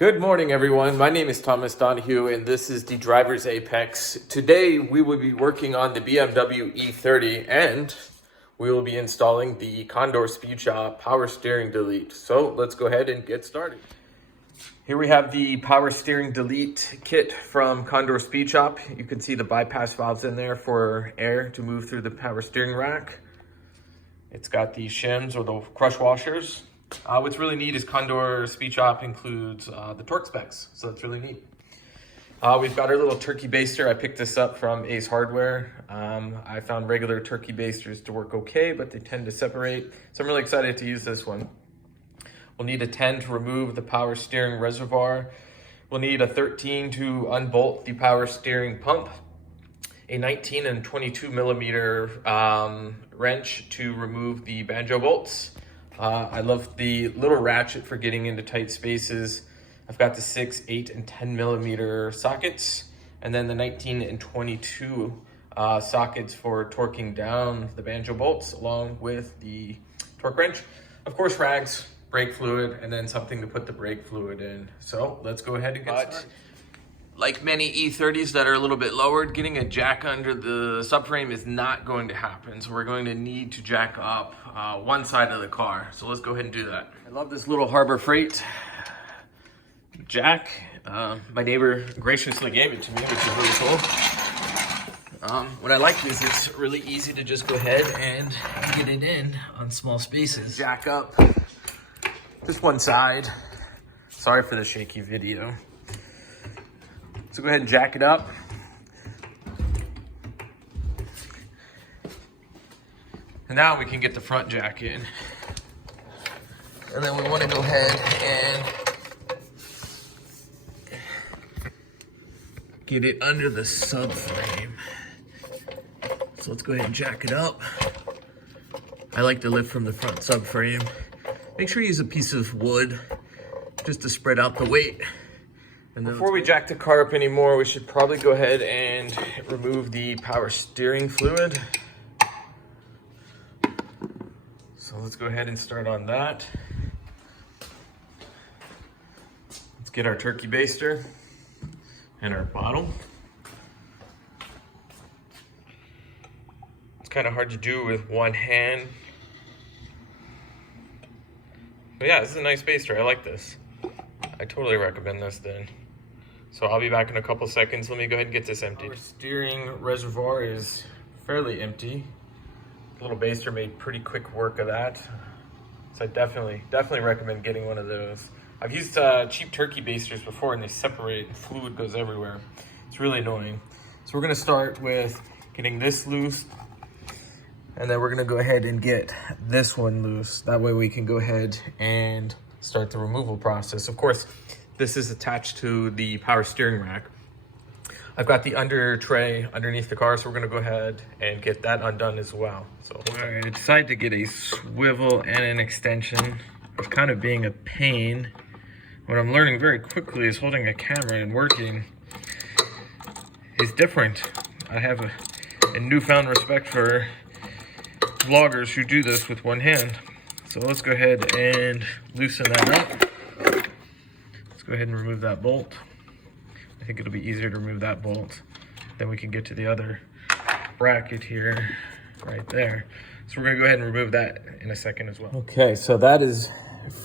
Good morning, everyone. My name is Thomas Donahue, and this is the Driver's Apex. Today, we will be working on the BMW e30, and we will be installing the Condor Speed Shop Power Steering Delete. So let's go ahead and get started. Here we have the Power Steering Delete kit from Condor Speed Shop. You can see the bypass valves in there for air to move through the power steering rack. It's got the shims or the crush washers. What's really neat is Condor Speed Shop includes the torque specs, so that's really neat. We've got our little turkey baster. I picked this up from Ace Hardware. I found regular turkey basters to work okay, but they tend to separate. So I'm really excited to use this one. We'll need a 10 to remove the power steering reservoir. We'll need a 13 to unbolt the power steering pump, a 19 and 22 millimeter wrench to remove the banjo bolts. I love the little ratchet for getting into tight spaces. I've got the 6, 8, and 10 millimeter sockets, and then the 19 and 22 sockets for torquing down the banjo bolts, along with the torque wrench. Of course, rags, brake fluid, and then something to put the brake fluid in. So let's go ahead and get started. Like many E30s that are a little bit lowered, getting a jack under the subframe is not going to happen. So we're going to need to jack up one side of the car. So let's go ahead and do that. I love this little Harbor Freight jack. My neighbor graciously gave it to me, which is really cool. What I like is it's really easy to just go ahead and get it in on small spaces. Jack up just one side. Sorry for the shaky video. So go ahead and jack it up. And now we can get the front jack in. And then we want to go ahead and get it under the subframe. So let's go ahead and jack it up. I like to lift from the front subframe. Make sure you use a piece of wood just to spread out the weight. And before we jack the car up anymore, we should probably go ahead and remove the power steering fluid. So let's go ahead and start on that. Let's get our turkey baster and our bottle. It's kind of hard to do with one hand. But yeah, this is a nice baster. I like this. I totally recommend this then. So I'll be back in a couple seconds. Let me go ahead and get this emptied. Our steering reservoir is fairly empty. The little baster made pretty quick work of that. So I definitely recommend getting one of those. I've used cheap turkey basters before and they separate and fluid goes everywhere. It's really annoying. So we're gonna start with getting this loose, and then we're gonna go ahead and get this one loose. That way we can go ahead and start the removal process. Of course, this is attached to the power steering rack. I've got the under tray underneath the car, so we're gonna go ahead and get that undone as well. So I decided to get a swivel and an extension. It's kind of being a pain. What I'm learning very quickly is holding a camera and working is different. I have a newfound respect for vloggers who do this with one hand. So let's go ahead and loosen that up. Let's go ahead and remove that bolt. I think it'll be easier to remove that bolt. Then we can get to the other bracket here, right there. So we're gonna go ahead and remove that in a second as well. Okay, so that is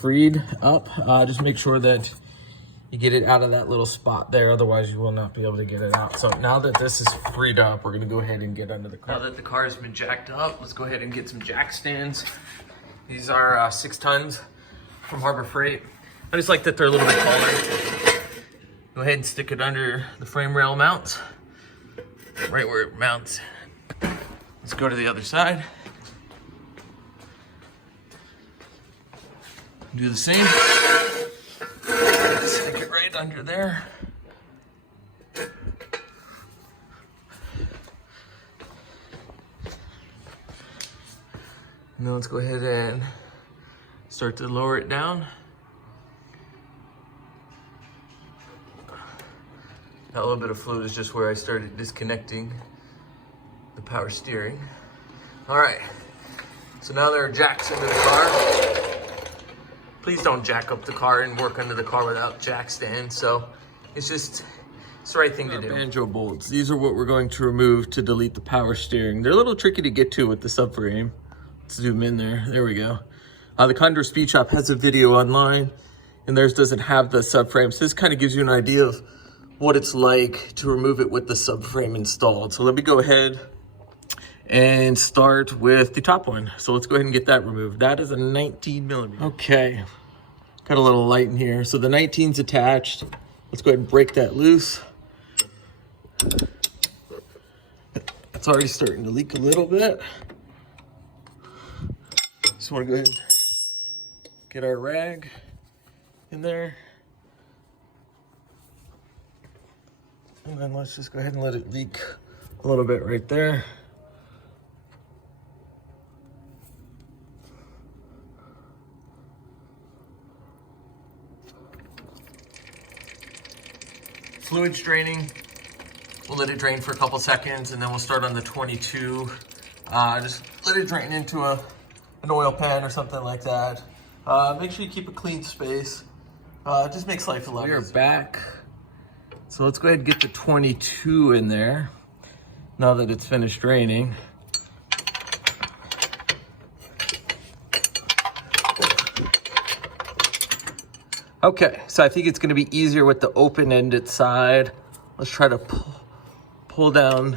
freed up. Just make sure that you get it out of that little spot there, otherwise you will not be able to get it out. So now that this is freed up, we're gonna go ahead and get under the car. Now that the car has been jacked up, let's go ahead and get some jack stands. These are 6 tons from Harbor Freight. I just like that they're a little bit taller. Go ahead and stick it under the frame rail mounts, right where it mounts. Let's go to the other side. Do the same. Stick it right under there. Now let's go ahead and start to lower it down. That little bit of fluid is just where I started disconnecting the power steering. All right, so now there are jacks into the car. please don't jack up the car and work under the car without jack stand. So it's just, it's the right thing to do. Banjo bolts. These are what we're going to remove to delete the power steering. They're a little tricky to get to with the subframe. Let's zoom in there. There we go. The Condor Speed Shop has a video online, and theirs doesn't have the subframe. So this kind of gives you an idea of what it's like to remove it with the subframe installed. So let me go ahead and start with the top one. So let's go ahead and get that removed. That is a 19 millimeter. Okay, got a little light in here. So the 19's attached. Let's go ahead and break that loose. It's already starting to leak a little bit. Just want to go ahead and get our rag in there. And then let's just go ahead and let it leak a little bit right there. Fluid's draining. We'll let it drain for a couple seconds, and then we'll start on the 22. Just let it drain into an oil pan or something like that. Make sure you keep a clean space. It just makes life a lot easier. We are back. So let's go ahead and get the 22 in there now that it's finished draining. Okay, so I think it's gonna be easier with the open-ended side. Let's try to pull down.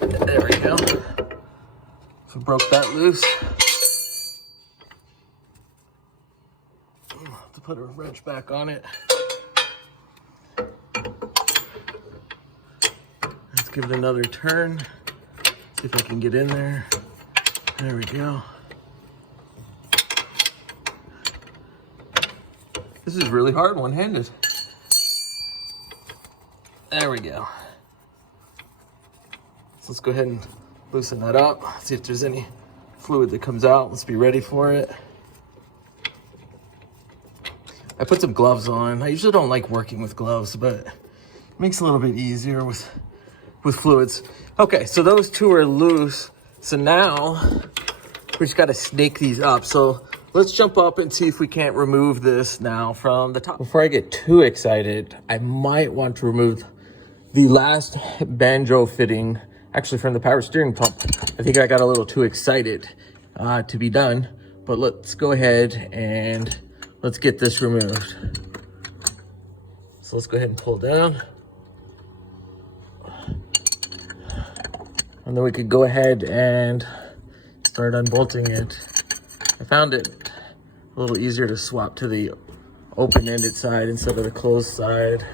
There we go. So broke that loose. I'll have to put a wrench back on it. Let's give it another turn. See if I can get in there. There we go. This is really hard one-handed. There we go. So let's go ahead and loosen that up. See if there's any fluid that comes out. Let's be ready for it. I put some gloves on. I usually don't like working with gloves, but it makes it a little bit easier with fluids. Okay, so those two are loose. So now we just gotta snake these up. So let's jump up and see if we can't remove this now from the top. Before I get too excited, I might want to remove the last banjo fitting, actually from the power steering pump. I think I got a little too excited to be done, but let's go ahead and let's get this removed. So let's go ahead and pull down. And then we could go ahead and start unbolting it. I found it a little easier to swap to the open-ended side instead of the closed side.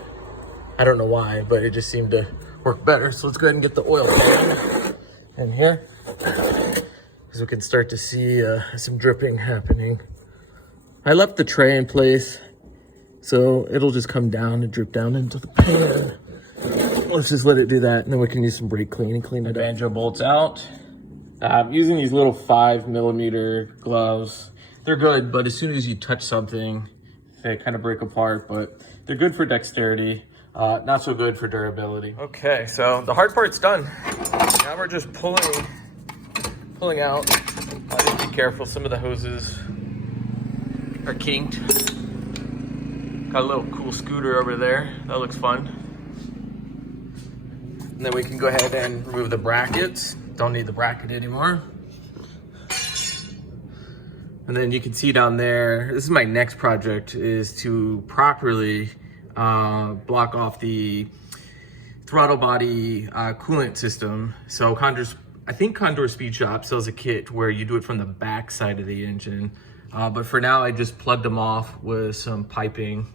I don't know why, but it just seemed to work better. So let's go ahead and get the oil pan in here, because we can start to see some dripping happening. I left the tray in place, so it'll just come down and drip down into the pan. Let's just let it do that, and then we can use some brake clean and clean it up. Banjo bolts out. I'm using these little 5 millimeter gloves. They're good, but as soon as you touch something, they kind of break apart, but they're good for dexterity, not so good for durability. Okay, so the hard part's done. Now we're just pulling out. Just be careful, some of the hoses are kinked. Got a little cool scooter over there. That looks fun. And then we can go ahead and remove the brackets. Don't need the bracket anymore. And then you can see down there, this is my next project, is to properly block off the throttle body coolant system. So I think Condor Speed Shop sells a kit where you do it from the back side of the engine. But for now, I just plugged them off with some piping.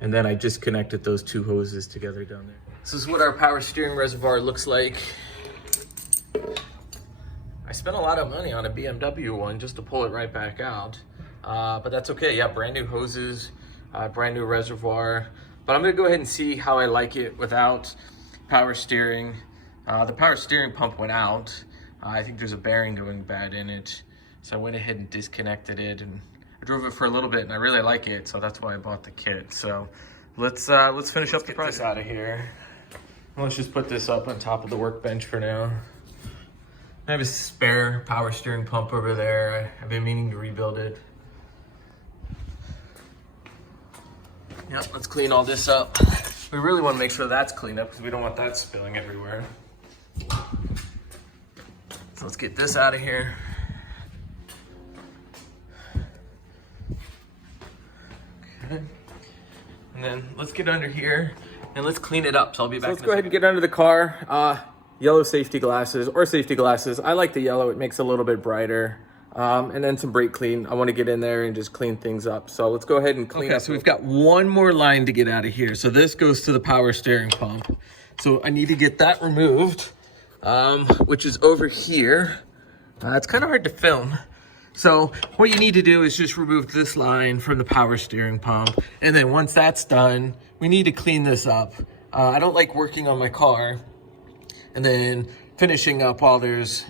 And then I just connected those two hoses together down there. This is what our power steering reservoir looks like. I spent a lot of money on a BMW one just to pull it right back out. But that's okay, yeah, brand new hoses, brand new reservoir. But I'm gonna go ahead and see how I like it without power steering. The power steering pump went out. I think there's a bearing going bad in it. So I went ahead and disconnected it, and I drove it for a little bit, and I really like it, so that's why I bought the kit. So let's finish up the project. This out of here. Let's just put this up on top of the workbench for now. I have a spare power steering pump over there. I've been meaning to rebuild it. Yep, let's clean all this up. We really want to make sure that's cleaned up because we don't want that spilling everywhere. So let's get this out of here. Okay. And then let's get under here and let's clean it up. So I'll be back. So let's go ahead and get under the car. Yellow safety glasses or safety glasses. I like the yellow, it makes it a little bit brighter. And then some brake clean. I want to get in there and just clean things up. So let's go ahead and clean up. So we've got one more line to get out of here. So this goes to the power steering pump. So I need to get that removed, which is over here. It's kind of hard to film. So what you need to do is just remove this line from the power steering pump. And then once that's done, we need to clean this up. I don't like working on my car and then finishing up while there's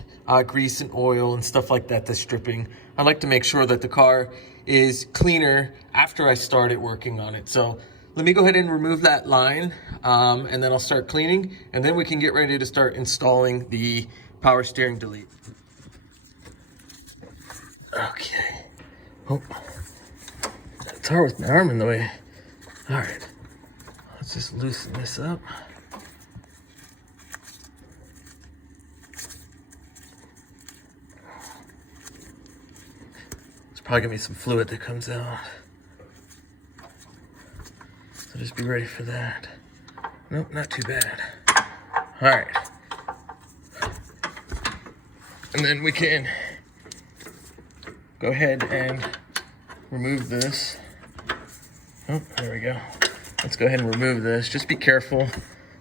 grease and oil and stuff like that that's dripping. I like to make sure that the car is cleaner after I started working on it. So let me go ahead and remove that line and then I'll start cleaning and then we can get ready to start installing the power steering delete. Okay. Oh, it's hard with my arm in the way. All right, let's just loosen this up. Probably gonna be some fluid that comes out. So just be ready for that. Nope, not too bad. All right. And then we can go ahead and remove this. Oh, there we go. Let's go ahead and remove this. Just be careful.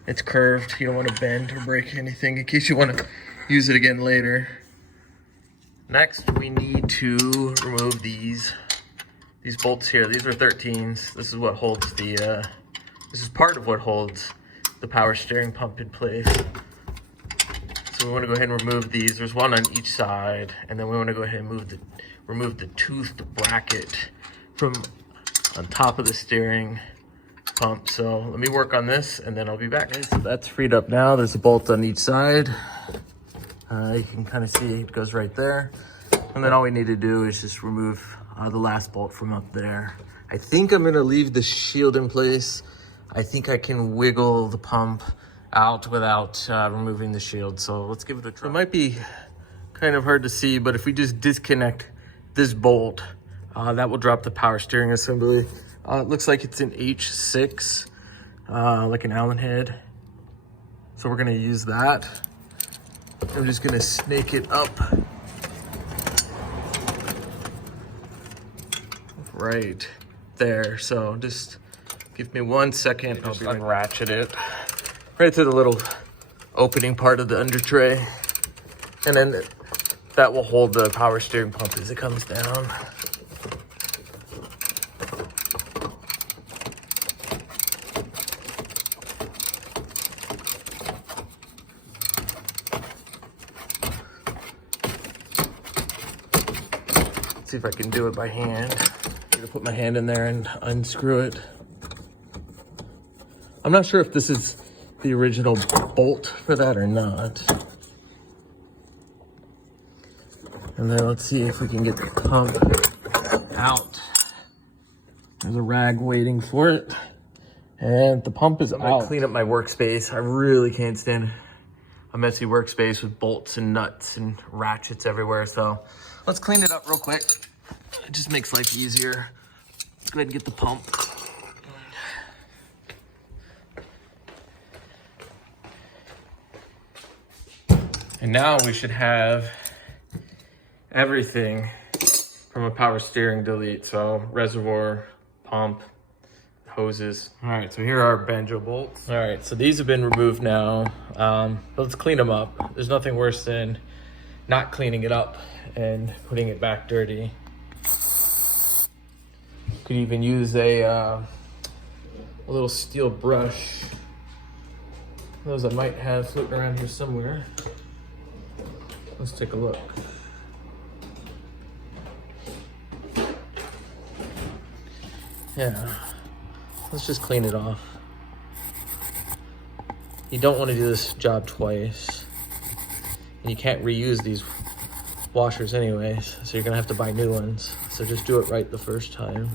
It's curved. You don't want to bend or break anything in case you want to use it again later. Next, we need to remove these bolts here. These are 13s. This is what holds the, this is part of what holds the power steering pump in place. So we want to go ahead and remove these. There's one on each side, and then we want to go ahead and remove the toothed bracket from on top of the steering pump. So let me work on this, and then I'll be back. Okay, so that's freed up now. There's a bolt on each side. You can kind of see it goes right there. And then all we need to do is just remove the last bolt from up there. I think I'm gonna leave the shield in place. I think I can wiggle the pump out without removing the shield. So let's give it a try. It might be kind of hard to see, but if we just disconnect this bolt, that will drop the power steering assembly. It looks like it's an H6, like an Allen head. So we're gonna use that. I'm just gonna snake it up right there. So just give me 1 second. I'll just unratchet it right to the little opening part of the under tray. And then that will hold the power steering pump as it comes down. See if I can do it by hand. I'm gonna put my hand in there and unscrew it. I'm not sure if this is the original bolt for that or not. And then let's see if we can get the pump out. There's a rag waiting for it. And the pump is out. I'm gonna clean up my workspace. I really can't stand a messy workspace with bolts and nuts and ratchets everywhere. So let's clean it up real quick. It just makes life easier. Let's go ahead and get the pump. And now we should have everything from a power steering delete. So reservoir, pump, hoses. All right, so here are our banjo bolts. All right, so these have been removed now. Let's clean them up. There's nothing worse than not cleaning it up and putting it back dirty. Could even use a little steel brush. Those I might have floating around here somewhere. Let's take a look. Yeah, let's just clean it off. You don't want to do this job twice. And you can't reuse these washers anyways, so you're gonna have to buy new ones. So just do it right the first time.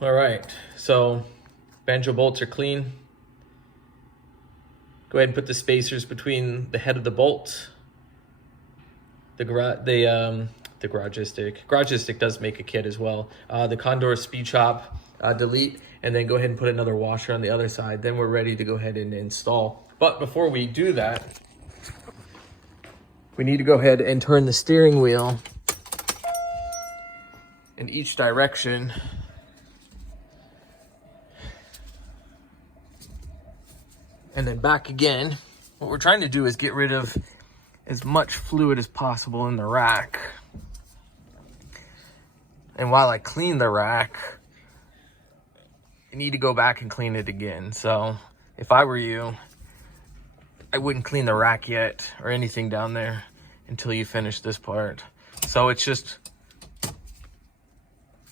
All right, so banjo bolts are clean. Go ahead and put the spacers between the head of the bolt. The Garagistic does make a kit as well. The Condor speed chop, delete, and then go ahead and put another washer on the other side. Then we're ready to go ahead and install. But before we do that, we need to go ahead and turn the steering wheel in each direction. And then back again. What we're trying to do is get rid of as much fluid as possible in the rack. And while I clean the rack, I need to go back and clean it again. So if I were you, I wouldn't clean the rack yet or anything down there until you finish this part. So it's just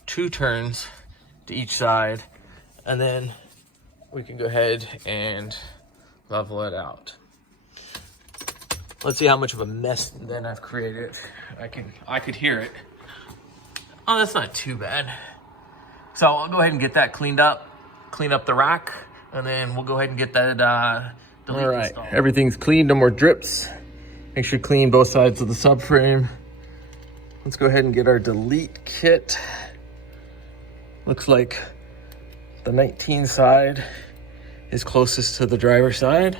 2 turns to each side, and then we can go ahead and level it out. Let's see how much of a mess then I've created. I could hear it. Oh, that's not too bad. So I'll go ahead and get that cleaned up, clean up the rack, and then we'll go ahead and get that delete. All right, installed. Everything's clean, no more drips. Make sure you clean both sides of the subframe. Let's go ahead and get our delete kit. Looks like the 19 side is closest to the driver's side.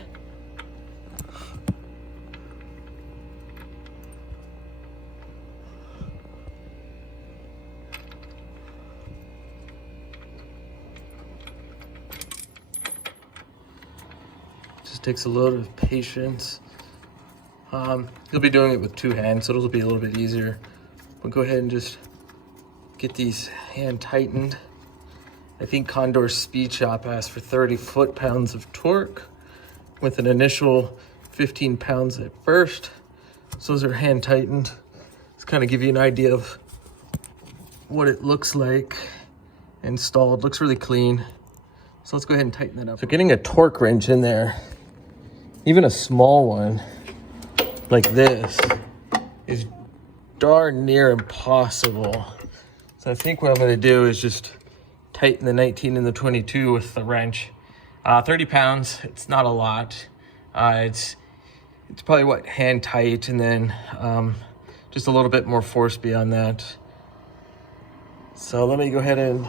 Just takes a lot of patience. You'll be doing it with 2 hands, so it'll be a little bit easier. But go ahead and just get these hand tightened. I think Condor's speed chop asked for 30 foot-pounds of torque with an initial 15 pounds at first. So those are hand tightened. Just kind of give you an idea of what it looks like installed. Looks really clean. So let's go ahead and tighten that up. So getting a torque wrench in there, even a small one like this, is darn near impossible. So I think what I'm gonna do is just tighten the 19 and the 22 with the wrench. 30 pounds, it's not a lot. It's probably what, hand tight, and then just a little bit more force beyond that. So let me go ahead and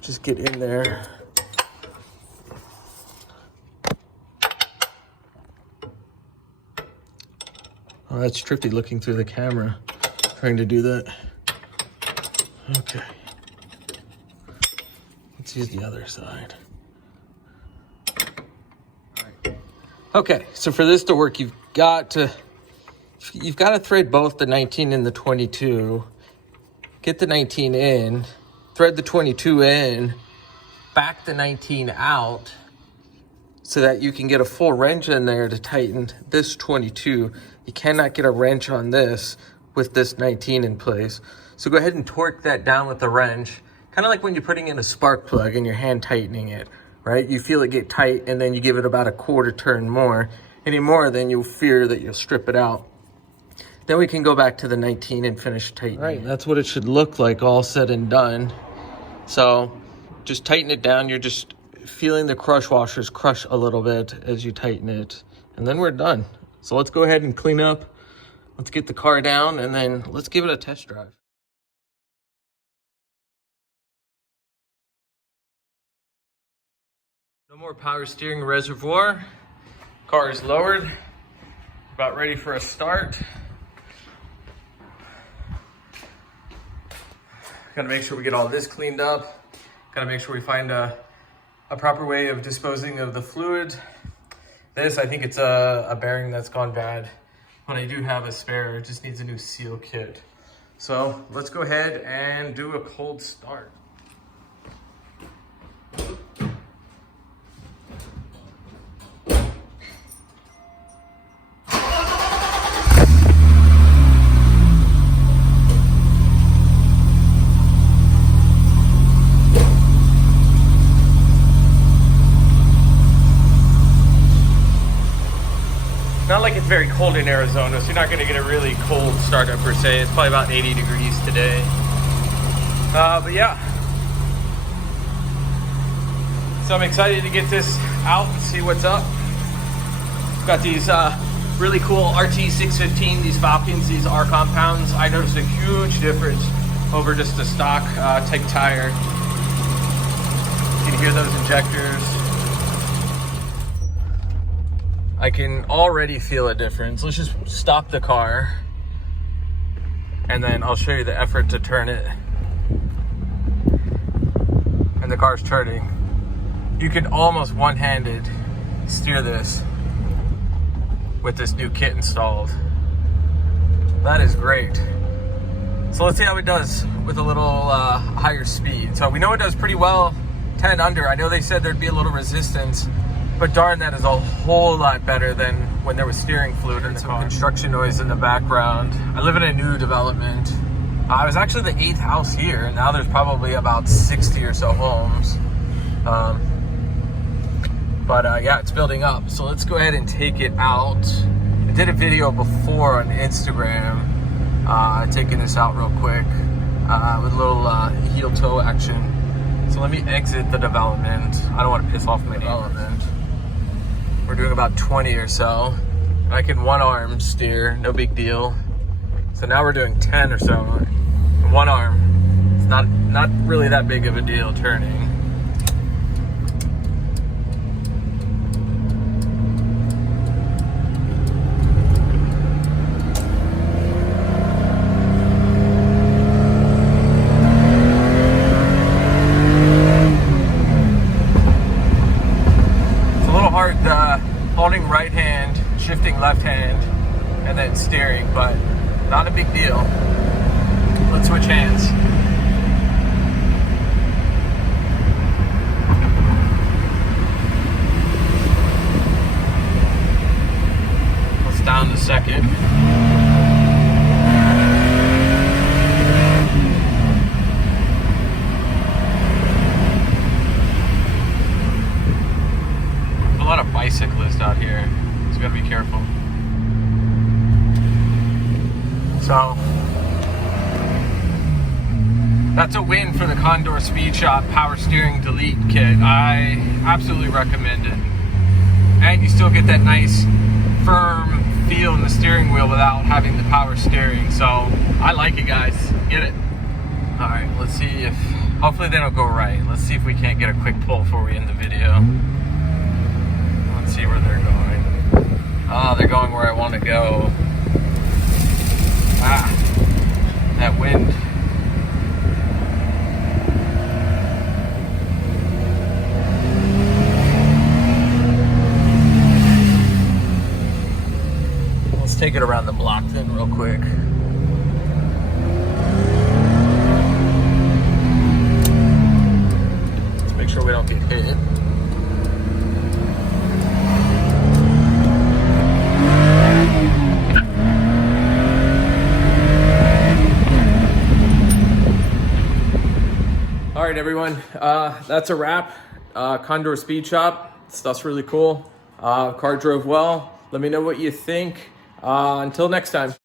just get in there. Oh, that's tricky looking through the camera, trying to do that. Okay. Let's use the other side. Okay, so for this to work, you've got to thread both the 19 and the 22. Get the 19 in, thread the 22 in, back the 19 out, so that you can get a full wrench in there to tighten this 22. You cannot get a wrench on this with this 19 in place. So go ahead and torque that down with the wrench. Kind of like when you're putting in a spark plug and you're hand tightening it, right? You feel it get tight, and then you give it about a quarter turn more. Any more, then you'll fear that you'll strip it out. Then we can go back to the 19 and finish tightening. All right, that's what it should look like all said and done. So just tighten it down. You're just feeling the crush washers crush a little bit as you tighten it. And then we're done. So let's go ahead and clean up. Let's get the car down, and then let's give it a test drive. No more power steering reservoir. Car is lowered. About ready for a start. Gotta make sure we get all this cleaned up. Gotta make sure we find a proper way of disposing of the fluid. This, I think it's a bearing that's gone bad, but I do have a spare. It just needs a new seal kit. So let's go ahead and do a cold start. it's very cold in Arizona, so you're not gonna get a really cold startup per se. It's probably about 80 degrees today. But yeah. So I'm excited to get this out and see what's up. Got these really cool RT615, these Falcons, these R compounds. I noticed a huge difference over just the stock type tire. You can hear those injectors. I can already feel a difference. Let's just stop the car and then I'll show you the effort to turn it. And the car's turning. You can almost one-handed steer this with this new kit installed. That is great. So let's see how it does with a little higher speed. So we know it does pretty well 10 under. I know they said there'd be a little resistance, but darn, that is a whole lot better than when there was steering fluid in the car. Construction noise in the background. I live in a new development. I was actually the 8th house here, and now there's probably about 60 or so homes. Yeah, it's building up. So let's go ahead and take it out. I did a video before on Instagram, taking this out real quick with a little heel toe action. So let me exit the development. I don't want to piss off my development. We're doing about 20 or so. I can one arm steer, no big deal. So now we're doing 10 or so. One arm. It's not really that big of a deal turning. Holding right hand, shifting left hand, and then steering, but not a big deal. Let's switch hands. Let's down the second. A lot of bicyclists out here, so you gotta be careful. So that's a win for the Condor Speed Shop Power Steering Delete Kit. I absolutely recommend it. And you still get that nice firm feel in the steering wheel without having the power steering. So I like it, guys. Get it. All right, let's see if, hopefully they don't go right. Let's see if we can't get a quick pull before we end the video. Let's see where they're going. Oh, they're going where I want to go. Ah, that wind. Let's take it around the block then real quick. Let's make sure we don't get hit. All right, everyone, that's a wrap. Condor Speed Shop, stuff's really cool. Car drove well. Let me know what you think. Until next time.